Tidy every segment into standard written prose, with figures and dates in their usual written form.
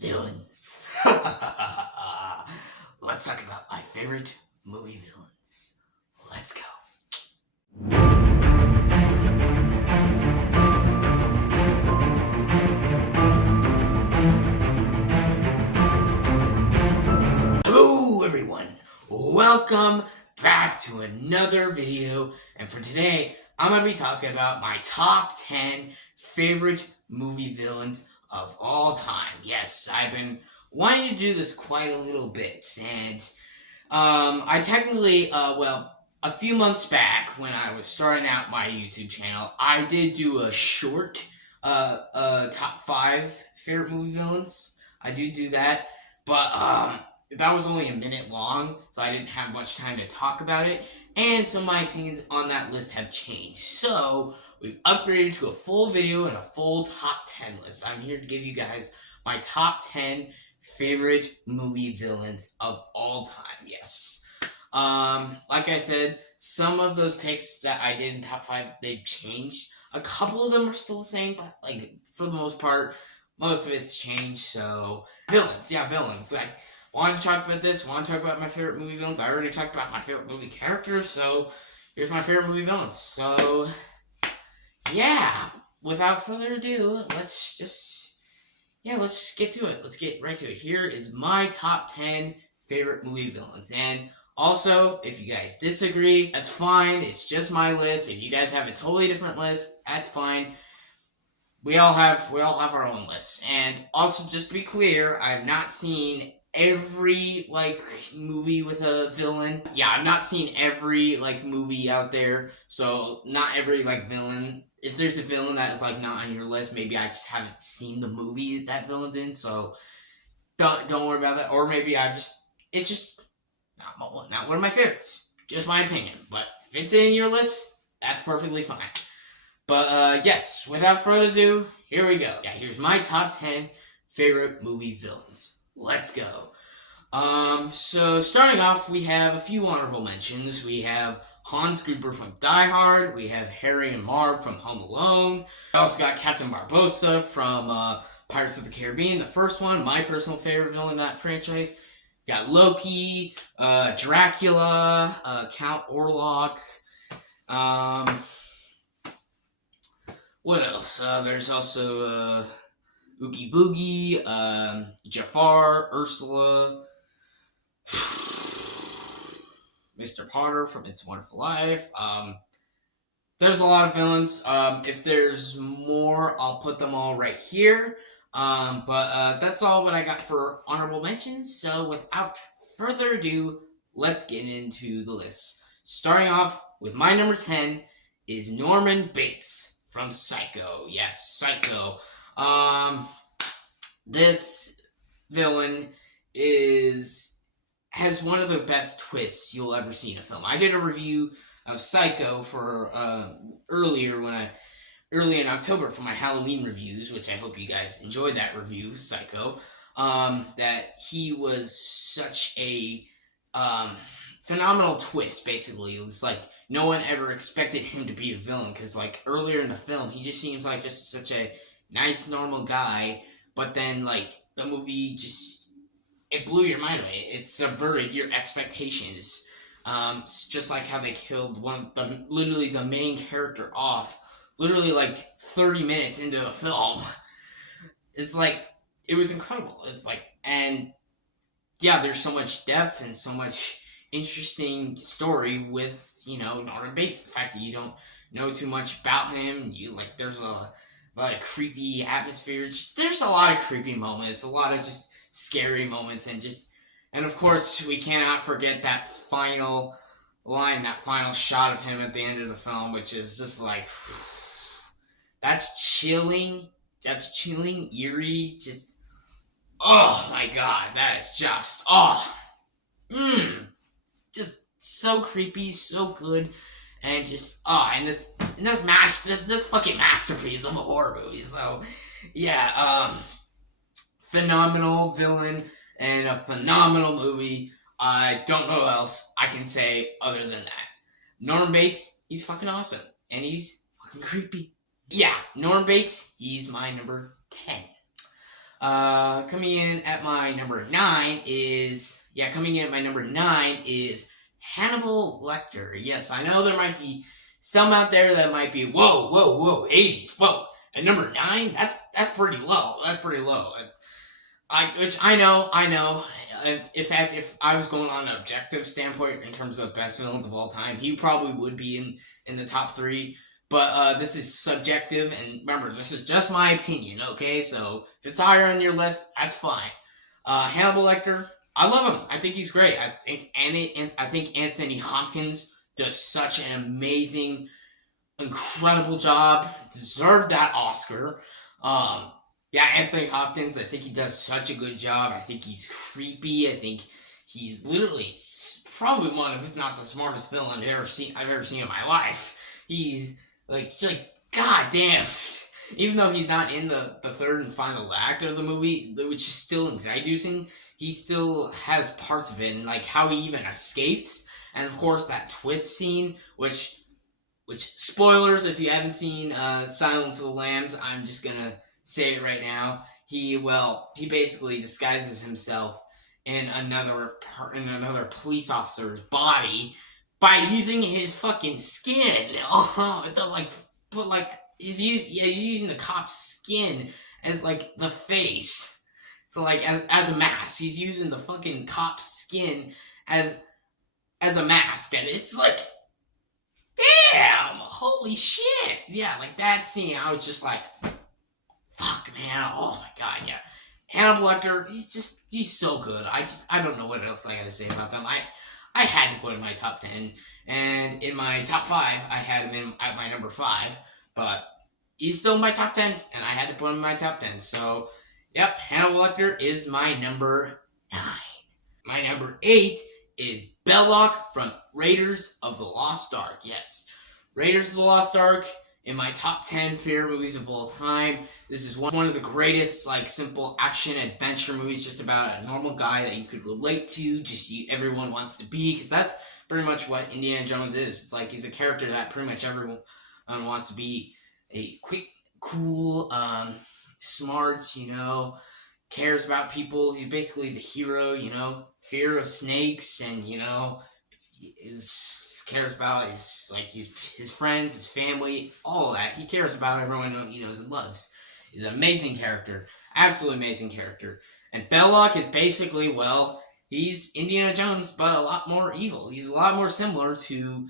Villains. Let's talk about my favorite movie villains. Let's go. Hello everyone, welcome back to another video, and for today I'm going to be talking about my top 10 favorite movie villains of all time. Yes, I've been wanting to do this quite a little bit, and I technically, a few months back when I was starting out my YouTube channel, I did do a short, top 5 favorite movie villains. I do that, but that was only a minute long, so I didn't have much time to talk about it, and some of my opinions on that list have changed. So we've upgraded to a full video and a full top 10 list. I'm here to give you guys my top 10 favorite movie villains of all time. Yes. Like I said, some of those picks that I did in top 5, they've changed. A couple of them are still the same, but like for the most part, most of it's changed. So villains, yeah, villains. Like, want to talk about this? Want to talk about my favorite movie villains? I already talked about my favorite movie characters, so here's my favorite movie villains. So yeah, without further ado, let's get to it. Let's get right to it. Here is my top 10 favorite movie villains. And also, if you guys disagree, that's fine. It's just my list. If you guys have a totally different list, that's fine. We all have our own lists. And also, just to be clear, I've not seen every movie with a villain. Yeah, I've not seen every movie out there. So not every villain. If there's a villain that is not on your list, maybe I just haven't seen the movie that villain's in, so don't worry about that. Or maybe it's just not one of my favorites. Just my opinion. But if it's in your list, that's perfectly fine. But yes, without further ado, here we go. Yeah, here's my top 10 favorite movie villains. Let's go. So starting off, we have a few honorable mentions. We have Hans Gruber from Die Hard. We have Harry and Marv from Home Alone. We also got Captain Barbossa from Pirates of the Caribbean, the first one. My personal favorite villain in that franchise. We got Loki, Dracula, Count Orlok. What else? There's also Oogie Boogie, Jafar, Ursula, Mr. Potter from It's a Wonderful Life. There's a lot of villains. If there's more, I'll put them all right here. But that's all what I got for honorable mentions. So without further ado, let's get into the list. Starting off with my number 10 is Norman Bates from Psycho. Yes, Psycho. This villain has one of the best twists you'll ever see in a film. I did a review of Psycho for early in October for my Halloween reviews, which I hope you guys enjoyed that review, Psycho. That he was such a phenomenal twist. Basically, it was like no one ever expected him to be a villain, because earlier in the film he just seems like just such a nice normal guy, but then the movie it blew your mind away. It subverted your expectations. Just like how they killed literally the main character off, literally 30 minutes into the film. It's it was incredible. And yeah, there's so much depth and so much interesting story with, Norman Bates. The fact that you don't know too much about him, there's a lot of creepy atmosphere. There's a lot of creepy moments, a lot of just scary moments, and of course we cannot forget that final line, that final shot of him at the end of the film, which is just that's chilling, eerie, oh my god, that is just just so creepy, so good, and this fucking masterpiece of a horror movie. So yeah, phenomenal villain and a phenomenal movie. I don't know what else I can say other than that. Norman Bates, he's fucking awesome, and he's fucking creepy. Yeah, Norman Bates, he's my number 10. Coming in at my number 9 is Hannibal Lecter. Yes, I know there might be some out there that might be, whoa, 80s, whoa. At number 9, that's pretty low. That's pretty low. Which I know. In fact, if I was going on an objective standpoint in terms of best villains of all time, he probably would be in the top 3. But this is subjective, and remember, this is just my opinion, okay? So if it's higher on your list, that's fine. Hannibal Lecter, I love him. I think he's great. I think Anthony Hopkins does such an amazing, incredible job. Deserved that Oscar. Anthony Hopkins, I think he does such a good job. I think he's creepy. I think he's literally probably one of, if not the smartest villain I've ever seen in my life. He's like god damn. Even though he's not in the third and final act of the movie, which is still anxiety-inducing, he still has parts of it, and like how he even escapes, and of course that twist scene, which spoilers if you haven't seen Silence of the Lambs, I'm just gonna say it right now. He basically disguises himself in another police officer's body by using his fucking skin. He's using the cop's skin as like the face. So like as a mask, he's using the fucking cop's skin as a mask, and it's like, damn, holy shit. Yeah, like that scene, I was just like, fuck, man, oh my god, yeah. Hannibal Lecter, he's so good. I don't know what else I gotta say about them. I had to put him in my top 10, and in my top 5, I had him at my number 5, but he's still in my top 10, and I had to put him in my top 10, so, yep, Hannibal Lecter is my number 9. My number 8 is Belloq from Raiders of the Lost Ark. Yes, Raiders of the Lost Ark in my top 10 favorite movies of all time. This is one of the greatest, like, simple action adventure movies, just about a normal guy that you could relate to, everyone wants to be, because that's pretty much what Indiana Jones is. It's like he's a character that pretty much everyone wants to be. A quick, cool, smart, cares about people. He's basically the hero, fear of snakes, and, cares about his friends, his family, all of that. He cares about everyone he knows and loves. He's an amazing character. Absolutely amazing character. And Belloq is basically, he's Indiana Jones, but a lot more evil. He's a lot more similar to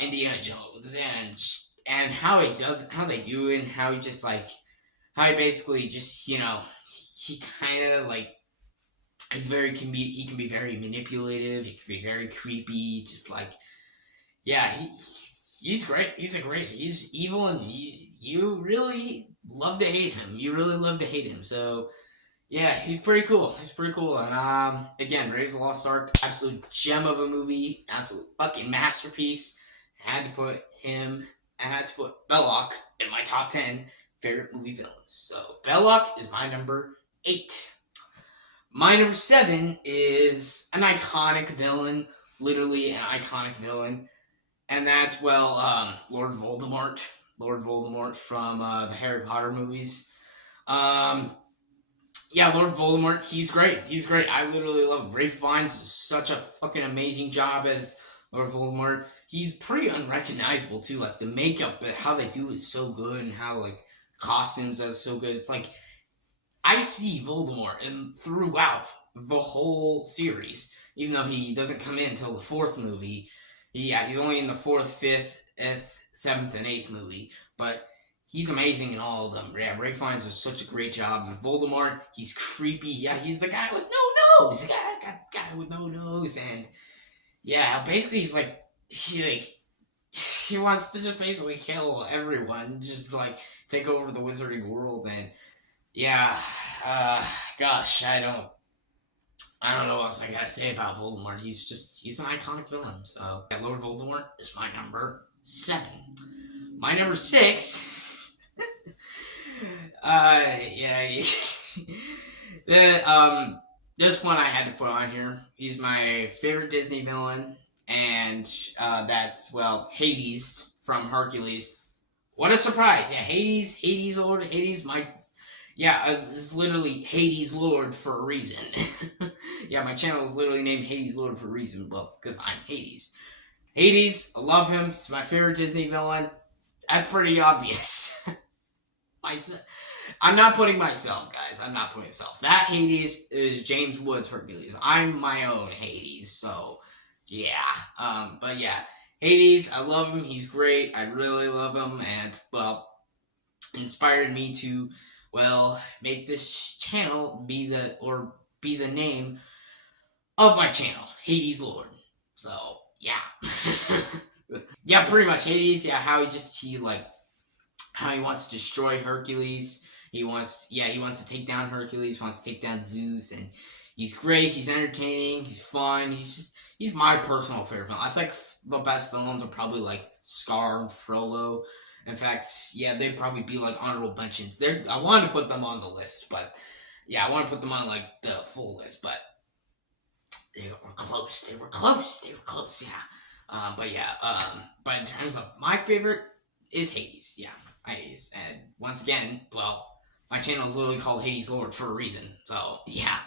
Indiana Jones, and how they do it, and how he basically just, he kind of like, he can be very manipulative, he can be very creepy, just like, yeah, he's great, he's evil, and you really love to hate him, so, yeah, he's pretty cool, and, again, Raiders of the Lost Ark, absolute gem of a movie, absolute fucking masterpiece. I had to put Belloq in my top 10 favorite movie villains. So, Belloq is my number 8. My number 7 is an iconic villain, literally an iconic villain, and that's, Lord Voldemort. Lord Voldemort from the Harry Potter movies. Lord Voldemort, he's great. I literally love him. Ralph Fiennes does such a fucking amazing job as Lord Voldemort. He's pretty unrecognizable too. Like the makeup, how they do is so good, and how like costumes are so good. It's like I see Voldemort throughout the whole series, even though he doesn't come in until the 4th movie. He's only in the 4th, 5th, 7th, and 8th movie, but he's amazing in all of them. Yeah, Ralph Fiennes does such a great job. And Voldemort, he's creepy. Yeah, he's the guy with no nose. Guy with no nose, and yeah, basically he's like. He wants to just basically kill everyone, just like take over the wizarding world, and yeah, gosh, I don't know what else I gotta say about Voldemort. He's an iconic villain. So yeah, Lord Voldemort is my number 7. My number 6. This one I had to put on here. He's my favorite Disney villain. And that's, Hades from Hercules. What a surprise! Yeah, Hades, Lord Hades, Yeah, it's literally Hades Lord for a reason. Yeah, my channel is literally named Hades Lord for a reason. Well, because I'm Hades. Hades, I love him. He's my favorite Disney villain. That's pretty obvious. I'm not putting myself, guys. I'm not putting myself. That Hades is James Woods' Hercules. I'm my own Hades, so yeah. But yeah, Hades, I love him. He's great. I really love him, and well, inspired me to, well, make this channel be the name of my channel, Hades Lord. So yeah, yeah, pretty much Hades. Yeah, how he wants to destroy Hercules. He wants to take down Hercules. Wants to take down Zeus, and he's great. He's entertaining. He's fun. He's my personal favorite villain. I think the best villains are probably like Scar and Frollo. In fact, yeah, they'd probably be like honorable mentions. I wanted to put them on the list, but yeah, I want to put them on like the full list, but they were close. They were close. They were close. Yeah. But in terms of my favorite is Hades. Yeah, Hades. And once again, well, my channel is literally called Hades Lord for a reason. So yeah.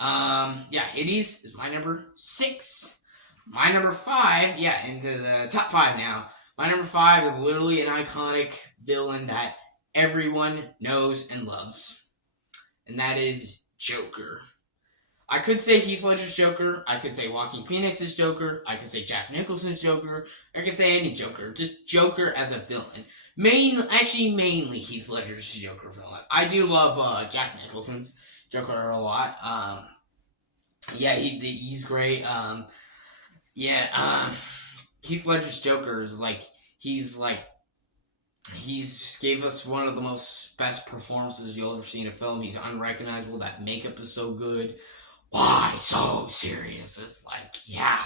Yeah, Hades is my number 6. My number 5, yeah, into the top 5 now. My number 5 is literally an iconic villain that everyone knows and loves. And that is Joker. I could say Heath Ledger's Joker. I could say Joaquin Phoenix's Joker. I could say Jack Nicholson's Joker. I could say any Joker. Just Joker as a villain. Mainly Heath Ledger's Joker villain. I do love Jack Nicholson's Joker a lot. Yeah, he's great. Heath Ledger's Joker is he's gave us one of the most best performances you'll ever see in a film. He's unrecognizable. That makeup is so good. Why so serious? It's like, yeah.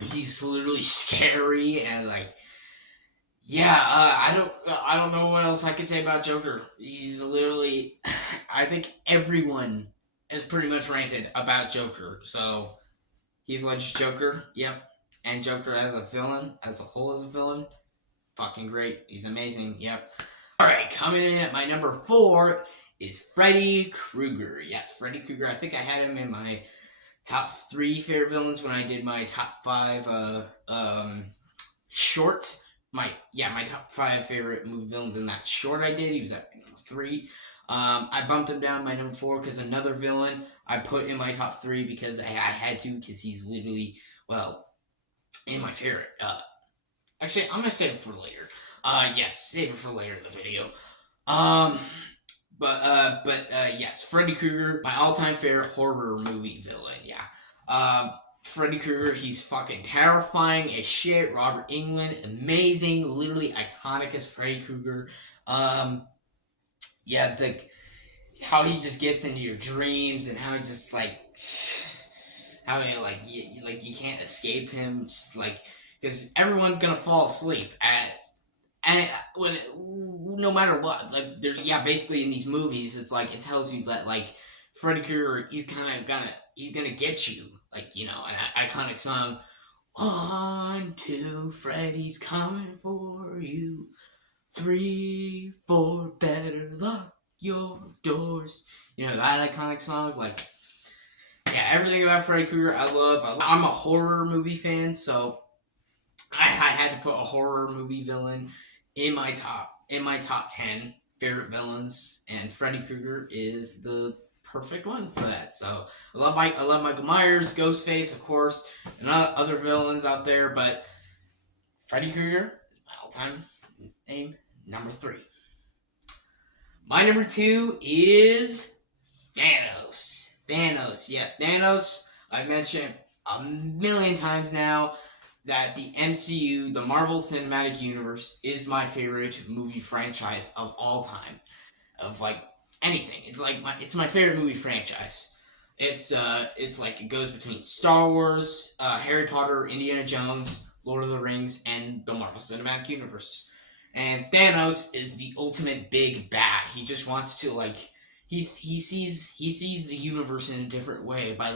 He's literally scary and I don't know what else I could say about Joker. He's literally, I think everyone has pretty much ranted about Joker. So, Heath Ledger's Joker, yep. And Joker as a villain, as a whole as a villain, fucking great. He's amazing, yep. Alright, coming in at my number 4 is Freddy Krueger. Yes, Freddy Krueger. I think I had him in my top 3 favorite villains when I did my top 5 short. My top 5 favorite movie villains in that short I did. He was at number 3. I bumped him down my number 4 because another villain I put in my top 3 because I had to, because he's literally, well, in my favorite. Actually, I'm gonna save it for later. Yes, save it for later in the video. Yes, Freddy Krueger, my all-time favorite horror movie villain. Yeah. Freddy Krueger, he's fucking terrifying as shit. Robert Englund, amazing, literally iconic as Freddy Krueger. How he just gets into your dreams and how just how you can't escape him. Just because everyone's gonna fall asleep no matter what. Basically in these movies, it's it tells you that Freddy Krueger, he's gonna get you. An iconic song. 1, 2, Freddy's coming for you. 3, 4, better lock your doors. That iconic song. Everything about Freddy Krueger I love. I'm a horror movie fan, so I had to put a horror movie villain in my top 10 favorite villains, and Freddy Krueger is the perfect one for that. So I love Michael Myers, Ghostface, of course, and other villains out there, but Freddy Krueger is my all-time name, number 3. My number 2 is Thanos. Yes, Thanos. I've mentioned a million times now that the MCU, the Marvel Cinematic Universe, is my favorite movie franchise of all time. Of anything. It's my favorite movie franchise. It goes between Star Wars, Harry Potter, Indiana Jones, Lord of the Rings, and the Marvel Cinematic Universe. And Thanos is the ultimate big bad. He just wants to he sees the universe in a different way by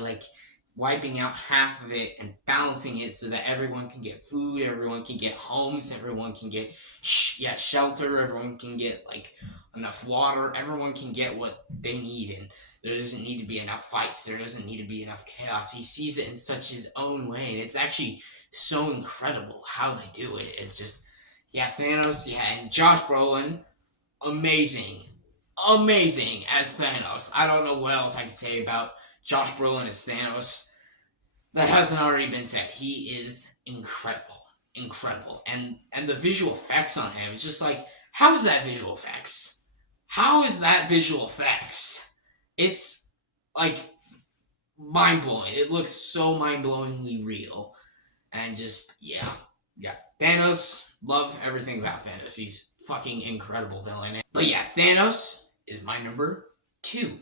wiping out half of it and balancing it so that everyone can get food, everyone can get homes, everyone can get shelter, everyone can get like enough water, everyone can get what they need, and there doesn't need to be enough fights, there doesn't need to be enough chaos. He sees it in such his own way, and it's actually so incredible how they do it. It's just, Thanos, and Josh Brolin, amazing as Thanos. I don't know what else I can say about Josh Brolin as Thanos that hasn't already been said. He is incredible, and the visual effects on him, it's just like, how is that visual effects? How is that visual effects? It's like mind-blowing. It looks so mind-blowingly real, and just Thanos, love everything about Thanos. He's fucking incredible villain. But yeah, Thanos is my number 2.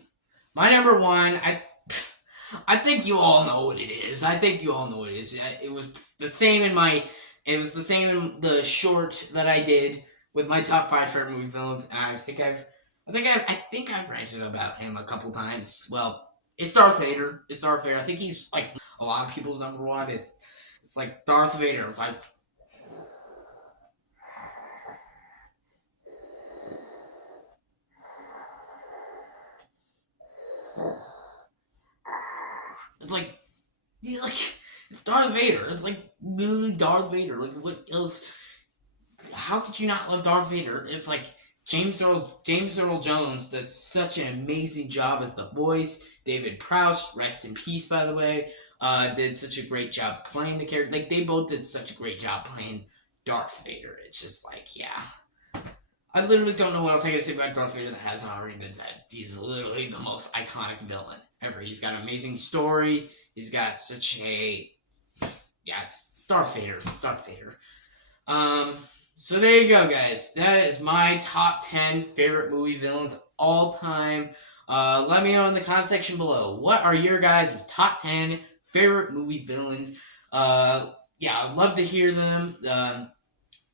My number 1, I think you all know what it is. It was the same in the short that I did with my top 5 favorite movie villains. And I think I've ranted about him a couple times. Well, it's Darth Vader. I think he's like a lot of people's number 1. It's like Darth Vader. It's like, it's Darth Vader. It's like literally Darth Vader. Like, what else? How could you not love Darth Vader? It's like James Earl Jones does such an amazing job as the voice. David Prowse, rest in peace, by the way, did such a great job playing the character. Like, they both did such a great job playing Darth Vader. It's just like, I literally don't know what else I can say about Darth Vader that hasn't already been said. He's literally the most iconic villain ever. He's got an amazing story. He's got such a... it's Darth Vader. So there you go, guys. That is my top 10 favorite movie villains of all time. Let me know in the comment section below. What are your guys' top 10 favorite movie villains? I'd love to hear them.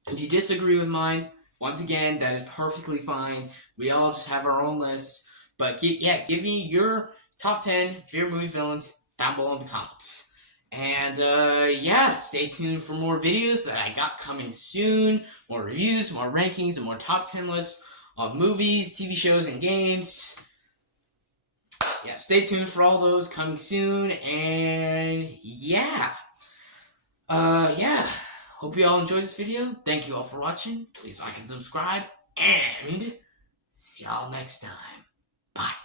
If you disagree with mine, once again, that is perfectly fine. We all just have our own lists. But give me your top 10 favorite movie villains down below in the comments. And stay tuned for more videos that I got coming soon. More reviews, more rankings, and more top 10 lists of movies, TV shows, and games. Stay tuned for all those coming soon. And hope you all enjoyed this video. Thank you all for watching. Please like and subscribe. And see y'all next time. Bye.